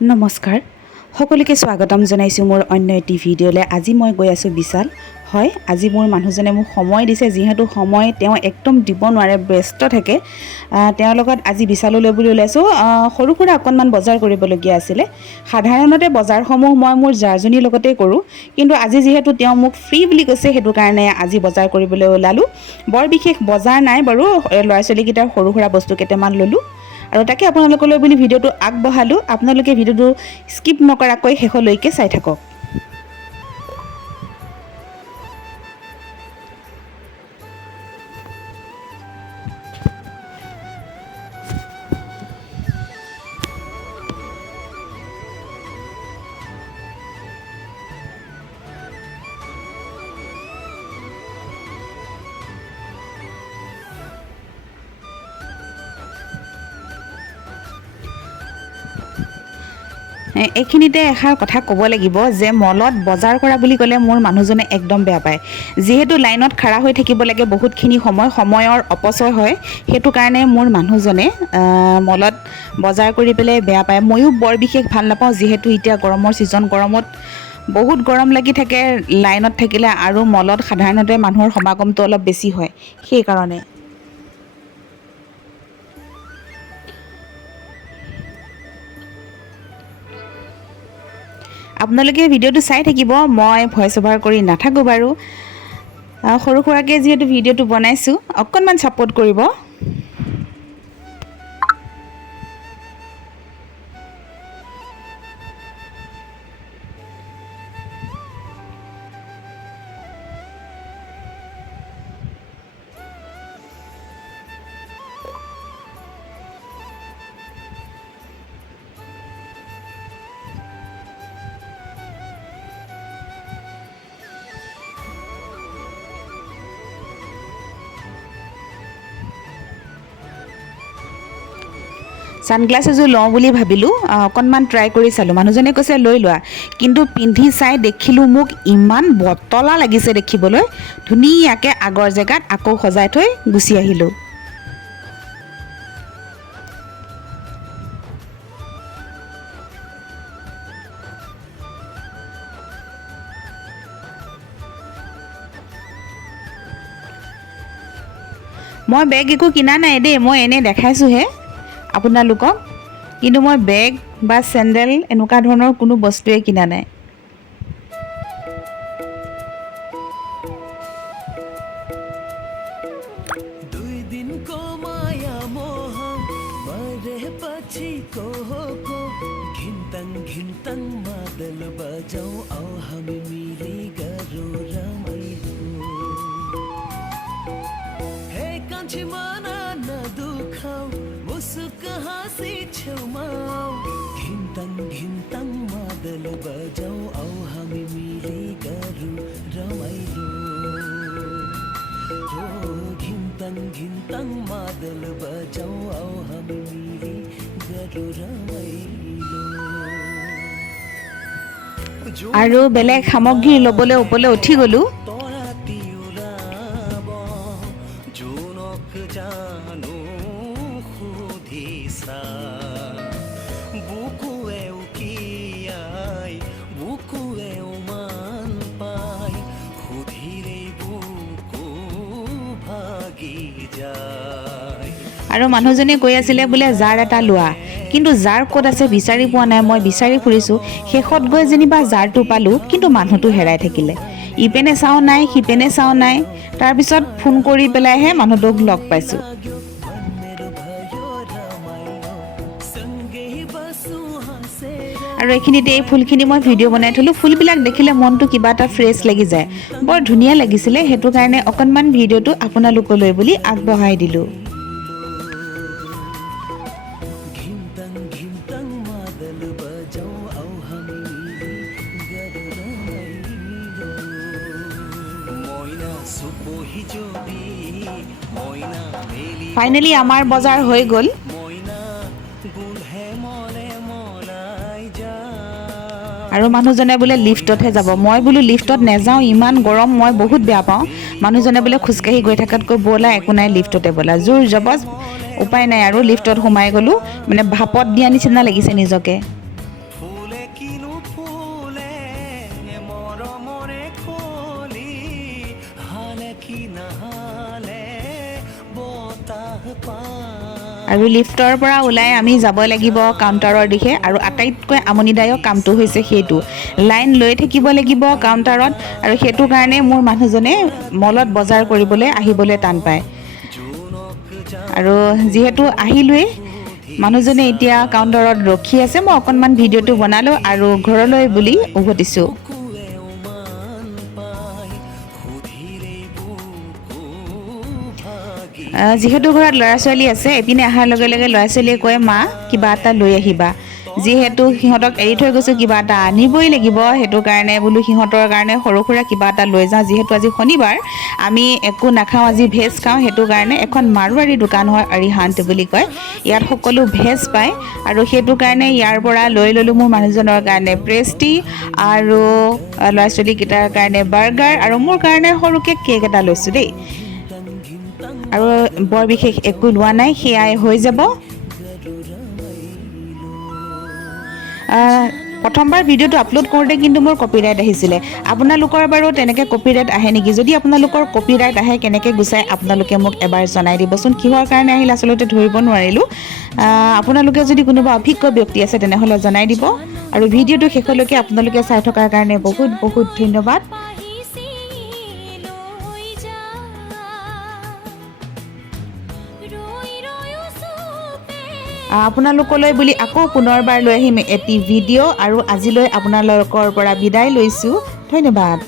নমস্কাৰ। সকলোকে স্বাগতম জনাইছোঁ মোৰ অন্য এটি ভিডিঅ'লৈ। আজি মই গৈ আছোঁ বিশাল। হয় আজি মোৰ মানুহজনে মোক সময় দিছে যিহেতু সময় তেওঁ একদম দিব নোৱাৰে ব্যস্ত থাকে। তেওঁৰ লগত আজি বিশাললৈ বুলি ওলাইছোঁ। সৰু সুৰা অকণমান বজাৰ কৰিবলগীয়া আছিলে। সাধাৰণতে বজাৰসমূহ মই মোৰ জাৰজনীৰ লগতেই কৰোঁ। কিন্তু আজি যিহেতু তেওঁ মোক ফ্ৰী বুলি কৈছে সেইটো কাৰণে আজি বজাৰ কৰিবলৈ ওলালোঁ। বৰ বিশেষ বজাৰ নাই বাৰু ল'ৰা ছোৱালীকেইটাৰ সৰু সুৰা বস্তু কেইটামান ল'লোঁ। আৰু তাকে আপোনালোকলৈ বুলি ভিডিঅ'টো আগবঢ়ালোঁ। আপোনালোকে ভিডিঅ'টো স্কিপ নকৰাকৈ শেষলৈকে চাই থাকক। এইখিনিতে এষাৰ কথা ক'ব লাগিব যে মলত বজাৰ কৰা বুলি ক'লে মোৰ মানুহজনে একদম বেয়া পায়। যিহেতু লাইনত খাৰা হৈ থাকিব লাগে বহুতখিনি সময় সময়ৰ অপচয় হয় সেইটো কাৰণে মোৰ মানুহজনে মলত বজাৰ কৰি পেলাই বেয়া পায়। ময়ো বৰ বিশেষ ভাল নাপাওঁ যিহেতু এতিয়া গৰমৰ ছিজন গৰমত বহুত গৰম লাগি থাকে লাইনত থাকিলে আৰু মলত সাধাৰণতে মানুহৰ সমাগমটো অলপ বেছি হয়। সেইকাৰণে। আপোনালোকে ভিডিঅ'টো চাই থাকিব মই ভইচ অভাৰ কৰি নাথাকোঁ বাৰু। সৰু সুৰাকৈ যিহেতু ভিডিঅ'টো বনাইছোঁ অকণমান ছাপোৰ্ট কৰিব। ছানগ্লাছ এযোৰ লওঁ বুলি ভাবিলোঁ অকণমান ট্ৰাই কৰি চালোঁ। মানুহজনে কৈছে লৈ লোৱা। কিন্তু পিন্ধি চাই দেখিলোঁ মোক ইমান বটলা লাগিছে দেখিবলৈ। ধুনীয়াকৈ আগৰ জেগাত আকৌ সজাই থৈ গুচি আহিলোঁ। মই বেগ একো কিনা নাই দেই মই এনেই দেখাইছোঁহে। আপোনালোকক কিন্তু মই বেগ বা চেণ্ডেল এনেকুৱা ধৰণৰ কোনো বস্তুৱে কিনা নাই। কাছে মানা না দুখাও ముసుక హాసి చుమావ్ ఘింతం ఘింతం మాదలు బజావ్ ఔ హమి మిలి గరు రమైలు రో ఘింతం ఘింతం আৰু বেলেগ সামগ্ৰী ল'বলৈ ওপৰলৈ উঠি গ'লোঁ জানো আৰু মানুহজনে কৈ আছিলে বোলে জাৰ এটা লোৱা। কিন্তু জাৰ ক'ত আছে বিচাৰি পোৱা নাই মই বিচাৰি ফুৰিছোঁ। শেষত গৈ যেনিবা জাৰটো পালোঁ কিন্তু মানুহটো হেৰাই থাকিলে। ইপেনে চাওঁ নাই সিপেনে চাওঁ নাই। তাৰপিছত ফোন কৰি পেলাইহে মানুহটোক লগ পাইছোঁ। আৰু এইখিনিতে এই ফুলখিনি মই ভিডিঅ' বনাই থ'লোঁ। ফুলবিলাক দেখিলে মনটো কিবা এটা ফ্ৰেছ লাগি যায়। বৰ ধুনীয়া লাগিছিলে সেইটো কাৰণে অকণমান ভিডিঅ'টো আপোনালোকলৈ বুলি আগবঢ়াই দিলোঁ। ফাইনেলি আমাৰ বজাৰ হৈ গ'ল। আৰু মানুহজনে বোলে লিফ্টতহে যাব। মই বোলো লিফ্টত নেযাওঁ, ইমান গৰম, মই বহুত বেয়া পাওঁ। মানুহজনে বোলে খোজকাঢ়ি গৈ থকাতকৈ ব'লা, একো নাই লিফ্টতে ব'লা। জোৰ জবজ উপায় নাই আৰু লিফ্টত সোমাই গ'লোঁ। মানে ভাপত দিয়া নিচিনা লাগিছে নিজকে। আৰু লিফ্টৰ পৰা ওলাই আমি যাব লাগিব কাউণ্টাৰৰ দিশে আৰু আটাইতকৈ আমনিদায়ক কামটো হৈছে সেইটো। লাইন লৈ থাকিব লাগিব কাউণ্টাৰত আৰু সেইটো কাৰণে মোৰ মানুহজনে মলত বজাৰ কৰিবলৈ আহিবলৈ টান পায়। আৰু যিহেতু আহিলোৱেই মানুহজনে এতিয়া কাউণ্টাৰত ৰখি আছে মই অকণমান ভিডিঅ'টো বনালোঁ আৰু ঘৰলৈ বুলি উভতিছোঁ। যিহেতু ঘৰত ল'ৰা ছোৱালী আছে এপিনে অহাৰ লগে লগে ল'ৰা ছোৱালীয়ে কয় মা কিবা এটা লৈ আহিবা। যিহেতু সিহঁতক এৰি থৈ গৈছোঁ কিবা এটা আনিবই লাগিব। সেইটো কাৰণে বোলো সিহঁতৰ কাৰণে সৰু সুৰা কিবা এটা লৈ যাওঁ। যিহেতু আজি শনিবাৰ আমি একো নাখাওঁ আজি ভেজ খাওঁ। সেইটো কাৰণে এখন মাৰোৱাৰী দোকান হয় অৰিহাণ্ট বুলি কয়। ইয়াত সকলো ভেজ পায় আৰু সেইটো কাৰণে ইয়াৰ পৰা লৈ ল'লোঁ মোৰ মানুহজনৰ কাৰণে প্ৰেষ্টি আৰু ল'ৰা ছোৱালীকেইটাৰ কাৰণে বাৰ্গাৰ আৰু মোৰ কাৰণে সৰুকৈ কেক এটা লৈছোঁ দেই। আৰু বৰ বিশেষ একো লোৱা নাই সেয়াই হৈ যাব। প্ৰথমবাৰ ভিডিঅ'টো আপলোড কৰোঁতে কিন্তু মোৰ কপিৰাইট আহিছিলে। আপোনালোকৰ বাৰু তেনেকৈ কপিৰাইট আহে নেকি? যদি আপোনালোকৰ কপিৰাইট আহে কেনেকৈ গুচাই আপোনালোকে মোক এবাৰ জনাই দিবচোন? কিহৰ কাৰণে আহিল? আচলতে ধৰিব নোৱাৰিলোঁ। আপোনালোকে যদি কোনোবা অভিজ্ঞ ব্যক্তি আছে তেনেহ'লে জনাই দিব। আৰু ভিডিঅ'টো শেষলৈকে আপোনালোকে চাই থকাৰ কাৰণে বহুত বহুত ধন্যবাদ। আপোনালোকলৈ বুলি আকৌ পুনৰবাৰ লৈ আহিম এটি ভিডিঅ' আৰু আজিলৈ আপোনালোকৰ পৰা বিদায় লৈছোঁ। ধন্যবাদ।